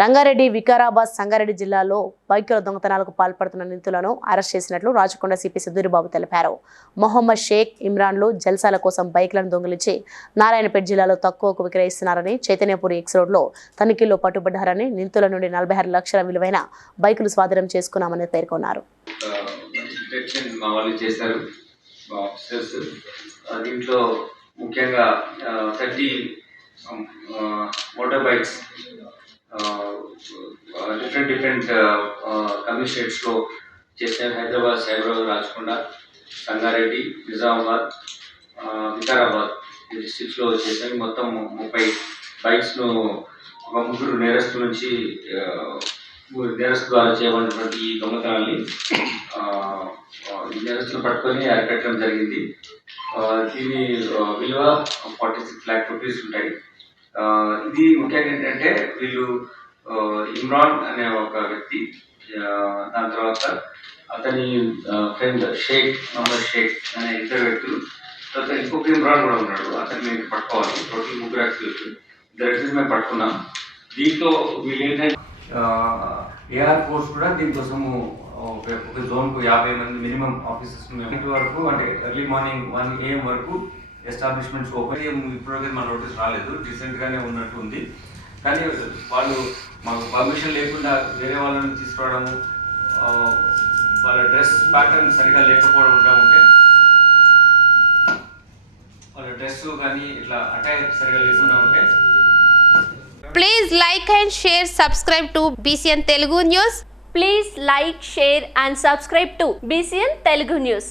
రంగారెడ్డి వికారాబాద్ సంగారెడ్డి జిల్లాలో బైకుల దొంగతనాలకు పాల్పడుతున్న నిందితులను అరెస్ట్ చేసినట్లు రాచకొండ సిపి సుధీర్బాబు తెలిపారు. మొహమ్మద్ షేక్ ఇమ్రాన్లు జల్సాల కోసం బైక్లను దొంగిలించి నారాయణపేట జిల్లాలో తక్కువకు విక్రయిస్తున్నారని చైతన్యపురి ఎక్స్ రోడ్లో తనిఖీల్లో పట్టుబడ్డారని నిందితుల నుండి నలభై ఆరు లక్షల విలువైన బైకులు స్వాధీనం చేసుకున్నామని పేర్కొన్నారు. దీంట్లో ముఖ్యంగా thirty motor bikes different different కమిషనరేట్స్లో చేసారు హైదరాబాద్ సైబరాబాద్ రాచకొండ సంగారెడ్డి నిజామాబాద్ వికారాబాద్ ఈ డిస్ట్రిక్ట్స్లో చేసాము మొత్తం ముప్పై బైక్స్ను ఒక ముగ్గురు నేరస్తు నుంచి నేరస్తు ద్వారా చేయబడినటువంటి ఈ దొంగతనాన్ని నేరస్తులు పట్టుకొని అరికట్టడం జరిగింది. దీని విలువ ఫార్టీ సిక్స్ ల్యాక్ రూపీస్ ఉంటాయి. ఇది ముఖ్యంగా ఏంటంటే వీళ్ళు ఇమ్రాన్ అనే ఒక వ్యక్తి దాని తర్వాత అతని ఫ్రెండ్ షేక్ మహమ్మద్ షేక్ అనే ఇద్దరు వ్యక్తులు తర్వాత ఇంకొక ఇమ్రాన్ కూడా ఉన్నాడు అతన్ని మేము పట్టుకోవాలి టోటల్ ముగ్గురు వ్యక్తులు ఇద్దరు వ్యక్తులు మేము పట్టుకున్నాం. దీంట్లో వీళ్ళు ఏంటంటే ఏఆర్ ఫోర్స్ కూడా దీనికోసము ఒక జోన్కు యాభై మంది మినిమం ఆఫీసర్స్ వరకు అంటే ఎర్లీ మార్నింగ్ వన్ ఏఎం వరకు ఎస్టాబ్లిష్మెంట్స్ ఓపెన్ ఇప్పటివరకు మన నోటీస్ రాలేదు. రీసెంట్గానే ఉన్నట్టు ఉంది. కానీ వాళ్ళు మాకు పర్మిషన్ లేకుండా వేరే వాళ్ళని తీసుకురావడము వాళ్ళ డ్రెస్ ప్యాటర్న్ సరిగా లేకపోవడం ఉండడం ఉంటే వాళ్ళ డ్రెస్ కానీ ఇట్లా అటైర్ సరిగా లేకుండా ఉంటే please like and share subscribe to BCN Telugu news please like share and subscribe to BCN Telugu news